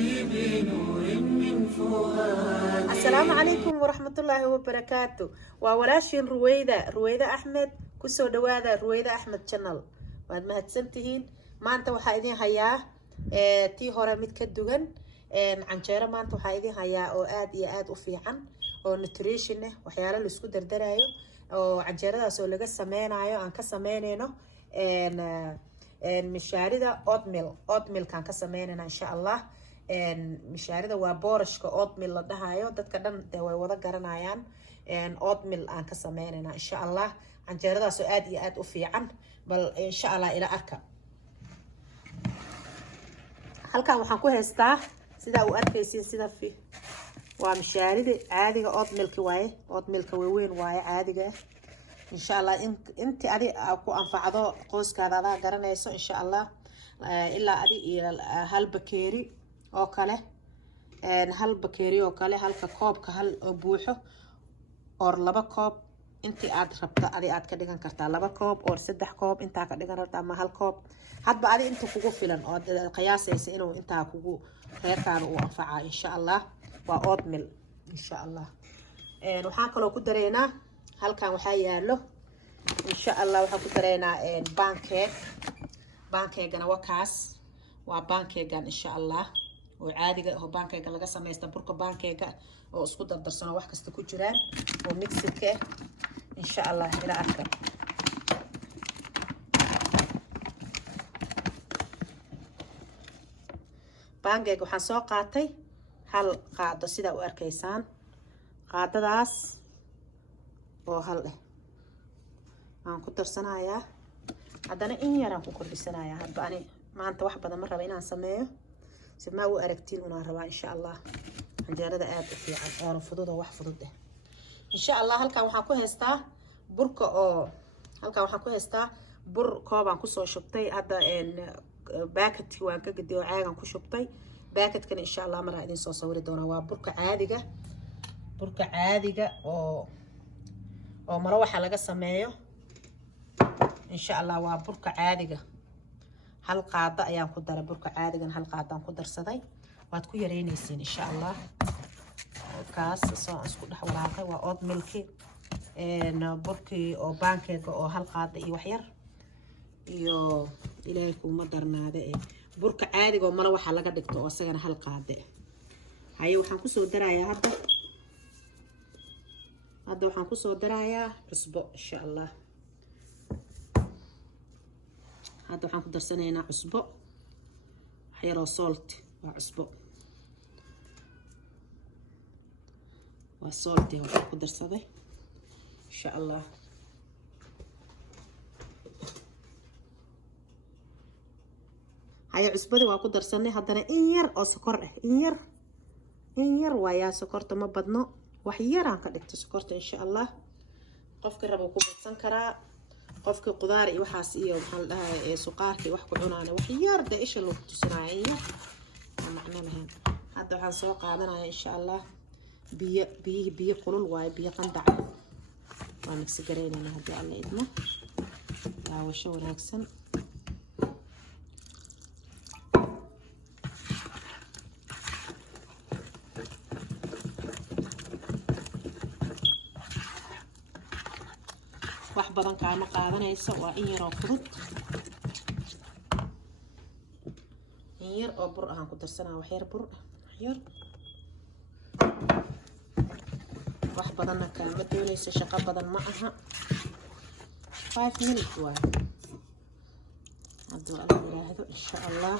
بنور من فؤادي. السلام عليكم ورحمة الله وبركاته. وولاشين رويدة أحمد كسو دوادا رويدة أحمد channel. واد ما هتسنتهين ما أنت وحايدين هيا تي هورا متكدوغن عنجيرة ما أنت وحايدين هيا أو آد وفيعن أو نتريشنه وحيالا لسكو دردرايو أو عنجيرة دا سو لغا سمينايو أنكا سمينينو مشاريدا أوتميل كان كسمينينا إن شاء الله مشاريدا وبورشكا أوتميل لدهايو دادكا دان way wada garanayaan oatmeal aan ka sameynayna insha Allah canjeeradaas oo aad u fiican bal insha Allah ila arka halkan waxaan ku haystaa sida uu arkaysiin sida waa mishaarida caadiga oatmealka waaye oatmealka weyn waaye caadiga insha Allah intii adi ku anfacdo qoyskaada aad garanayso insha Allah ilaa adi iyo hal bakeeri oo kale halka koobka hal oo buuxo or laba koob intii aad rabta adi aad ka dhigan kartaa laba koob or saddex koob intaa ka dhigan kartaa ama hal koob hadba adi inta kugu filan oo qiyaasaysa inuu intaa kugu reerkaada u anfaca insha Allah waa oatmeal insha Allah waxaan ku dareynaa halkan waxaa yaalo insha Allah waxaan ku dareynaa pancake-gana waa pancake-gan insha Allah oo caadiga oo pancake laga sameeysto burka pancake oo isku dardarsano wax kasta ku jiraan oo mixidka insha Allah ila arka pancake waxaan soo qaatay hal qaado sida u arkaysaan qaadadaas oo hal aan ku darsanayaa haddana in yar aan ku kordhisanayaa hadba ani maanta wax badan ma raba inaan sameeyo si ma u aragtiin una rabaa insha Allah canjeerada aad u fiican oo fudud oo wax fudud insha Allah halkan waxaan ku haystaa burka oo bur koobaan ku soo shubtay hadda baakadki waan ka gadiyo caagan ku shubtay baakadkan insha Allah mar idin soo sawiri doona waa burka caadiga oo maro waxa laga sameeyo insha Allah waa burka caadiga hal qaado ayaan ku daray burka caadigan hal qaadaan ku darsaday waad ku yareynaysiin insha Allah kaas soo isku dhex walaaqay waa oatmealki burkii oo pancake oo hal qaado iyo wax yar iyo ilaahay kuma darnaade burka caadiga oo mala waxa laga dhigto oo asagana hal qaado haye waxaan ku soo darayaa hadda waxaan ku soo darayaa cusbo insha Allah hadda waxaan ku darsanaynaa cusbo waxyaroo salt waa cusbo waa salt waxaan ku darsaday insha Allah haye cusbadii waa ku darsanay haddana in yar oo sokor in yar waayaa sokorta ma badno wax yar aan ka dhigto sokorta insha Allah qofka rabo ku badsan karaa qofka qudaar iyo waxaas iyo maxaa la dhahaa suqaarka wax ku cunaana wax yar da isha loo tusinayo yar macna lahayn hadda waxaan soo qaadanayaa insha Allah biyo kulul waaye biyo qandac waan mix gareynaa hadii alla idmo daawasho wanaagsan wax badan kaama qaadanayso waa in yar oo fudud in yar oo bur aan ku darsanaa wax yar bur yar wax badanna kaama doonayso shaqo badan ma aha 5 minutes waa hadda la yiraahdo insha Allah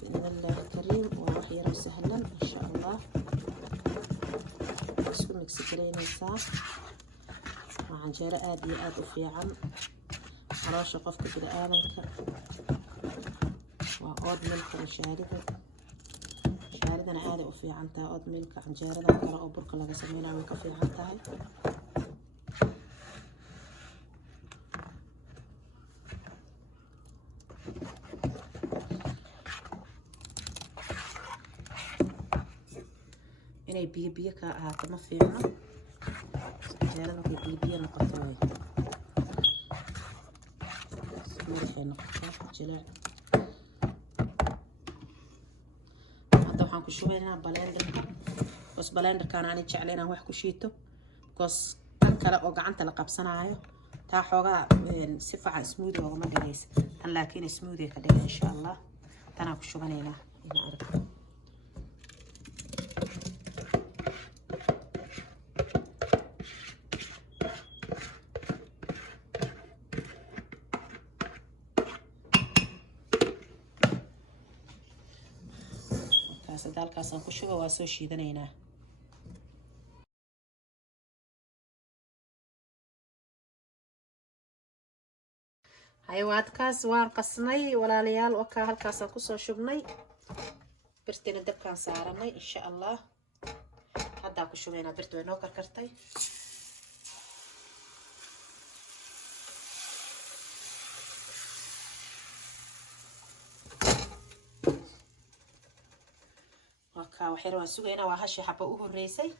billahi kareem waa wax yar sahlan insha Allah isku mix gareynaysaa canjeero aad iyo aad u fiican caloosha qofka bini'aadanka waa oatmealka shaaridana aad u fiican tahay oatmealka canjeerada kale oo burka laga sameeyo way ka fiican tahay inay biyo ka ahaato ma fiicno canjeerada markay biyo noqoto way waxay noqotaa jilaac waxaan ku shubaynaa blenderka bas blenderkaan aan jecel inaan wax ku shiito because tan kale oo gacanta la qabsanayo taa xoogaa si fiican smooth oogama dhigaysa tan laakiin smooth ay ka dhigay insha Allah tanaa ku shubanaynaa ina arko dalkaasaan ku shuba waa soo shiidanaynaa hayawaadkaas waan qasnay walaalayaal wakaa halkaasaan kusoo shubnay birtina dabkaan saaranay insha Allah haddaa ku shubaynaa birta way noo karkartay waxyar waan sugaynaa waa hashi xaba u horeysay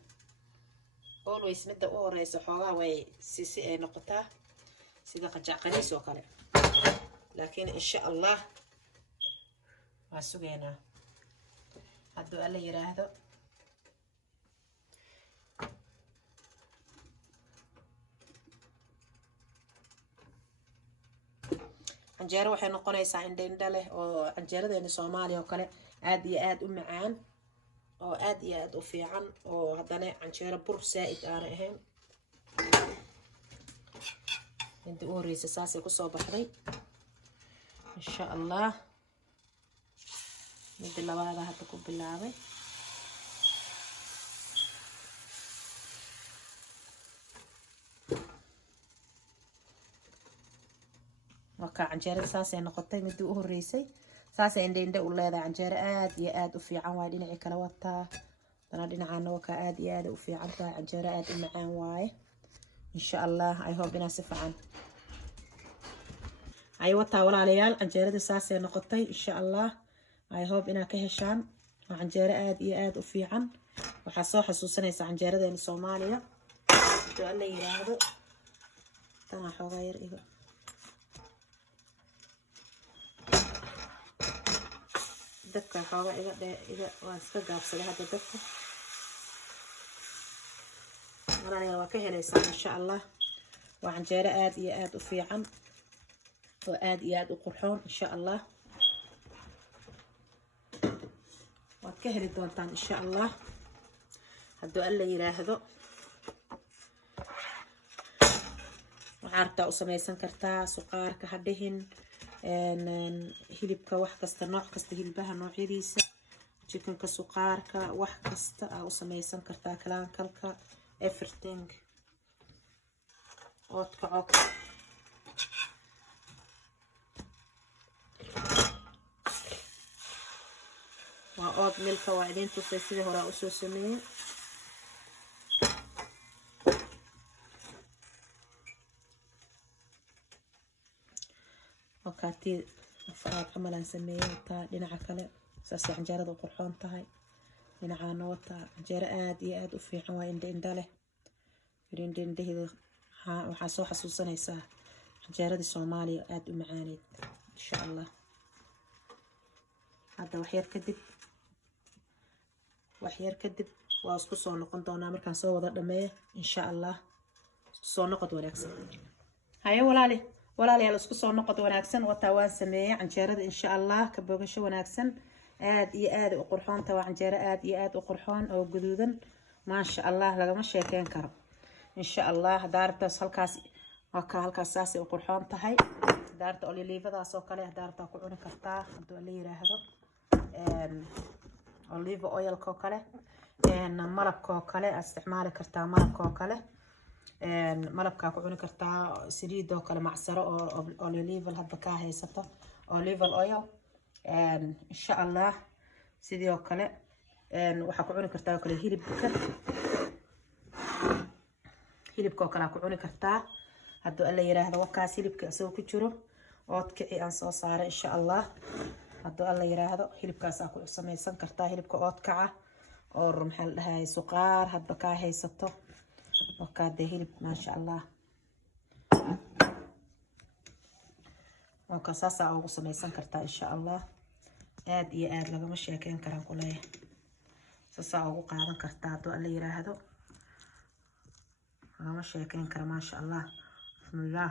always midda u horeysa xoogaa way si ay noqotaa sida qajac qaniis oo kale laakiin insha Allah waa sugaynaa hadduu alla yiraahdo canjeero waxay noqonaysaa indha leh oo canjeeradeena Soomaaliya oo kale aad iyo aad u macaan oo aad iyo aad u fiican oo haddana canjeero bur saa'id aan ahayn inta u horeysa saasay ku soo baxday insha Allah midda labaad hadda ku bilaabay marka canjeerada saasay noqotay midda u horeysay saasay indha u leedahay canjeero aad iyo aad u fiican waay dhinaci kala wataa dana dhinacaana waa ka aad iyo aad u fiican tahay canjeero aad u macaan waaye insha Allah I hope inaa si fiican ay wataa walaalayaal canjeerada saasay noqotay insha Allah I hope inaa ka heshaan waa canjeero aad iyo aad u fiican waxaa soo xasuusanaysaa canjeeradeena Soomaaliya inta la yiraahdo tana xoogaa yar iga dadka xoogaa iga waan iska gaabsaday hadda dadka walaalayaal waa ka helaysaa insha Allah waa canjeero aad iyo aad u fiican oo aad iyo aad u qurxoon insha Allah waad ka heli doontaan insha Allah hadduu alla yiraahdo waxaad rabtaa u samaysan kartaa suqaarka hadhihin hilibka wax kasta nooc kasta hilbaha noocyadiisa chickenka suqaarka wax kasta aa u samaysan kartaa kalaankalka everything oodka cog waa ood milka waa idin tusay sidii hore u soo sameeyay وكاتي أفراد عملا سميه وتا لنا كله ساسي عنجرة وقرحان تهاي لنا عنوتا عنجرة آد وفي حواين دين فرين ده وحاسو حسوسا نيسا عنجرة الصومالي آد ومعاني إن شاء الله هذا وحير كدب واسكسو نقن دونا مركان سو ودا دميه إن شاء الله سو نقد ونكسب هاي walaalayaal isku soo noqod wanaagsan wata waan sameeyay canjeerada insha Allah ka boogasho wanaagsan aad iyo aad u qurxoon tahay canjeero aad iyo aad u qurxoon oo guduudan ma sha Allah lagama sheekeen karo insha Allah daartaas halkaas saasay u qurxoon tahay daarta oliivadaas oo kale daarta ku cuni kartaa haduu la yiraahdo olive oil ko kale malabka oo kale isticmaali kartaa malabka oo kale malabka ku cuni kartaa saliid oo kale macsaro oo olive hadda ka haysato olive oil insha Allah sidii oo kale waxa ku cuni kartaa oo kale hilibka oo kale ku cuni kartaa haduu alla yiraahdo wakaas hilibka asoo ku jiro oodkici aan soo saaray insha Allah haduu alla yiraahdo hilibkaas ku samaysan kartaa hilibka oodkaca oo maxaa la dhahay suqaar hadba ka haysato وكاد هيلب ما شاء الله وكاساسا أو سميسان كرتا إن شاء الله آد إيه آد لغا مشي كين كران كليه sasa ugu qaadan kartaa hadduu alla yiraahdo lama sheekayn kara maasha allah bismillah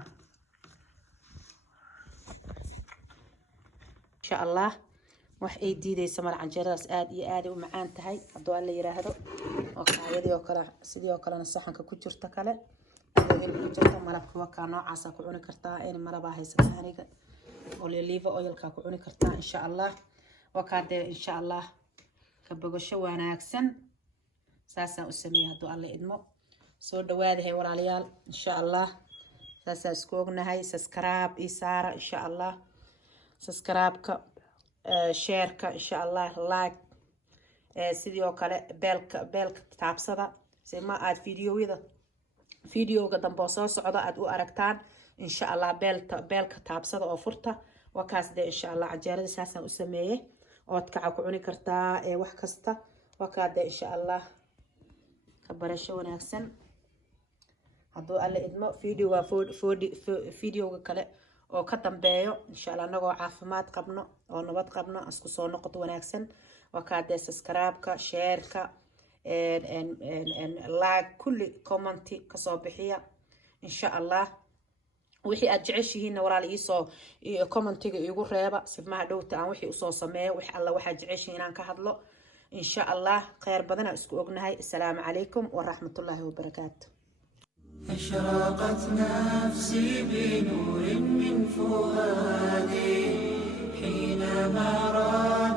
insha allah wax ay diidaysa mal canjeeradaas aad iyo aad u macaan tahay hadduu alla yiraahdo oo qaayadii oo kale sidii oo kale saxanka ku jirta kale adoo ku jirta malabka waka noocaas ku cuni kartaa in malaba haysan aniga olive oil ka ku cuni kartaa insha allah wakaade insha allah ka bogasho wanaagsan saasa u sameeyay hadduu alla idmo soo dhawaadahay walaalayaal insha allah saasa isku ognahay subscribe ii saara insha allah subscribe-ka share-ka insha allah like sidii oo kale beelka taabsada si ma aad videoga dambe soo socdo aad u aragtaan insha allah beelka taabsada oo furta wakaas de insha allah canjeerada saasaan u sameeyay ood kaca ku cuni kartaa wax kasta wakaade insha allah ka barasho wanaagsan hadduu alla idmo videoga kale oo ka dambeeyo insha allah anagoo caafimaad qabno oo nabad qabno isku soo noqdo wanaagsan wakaade subscribe-ka share-ka like kulli comment ka soo bixiya insha allah wixii aad jeceshihiin walaal iisoo commentiga igu reeba sifmaha dhowta aan wixii usoo sameeyo wix alla waxaad jeceshihiin aan ka hadlo insha allah khayr badan isku ognahay assalaamu calaykum waraxmatullaahi wabarakaatu أشرقت نفسي بنور من فؤادي حينما رأى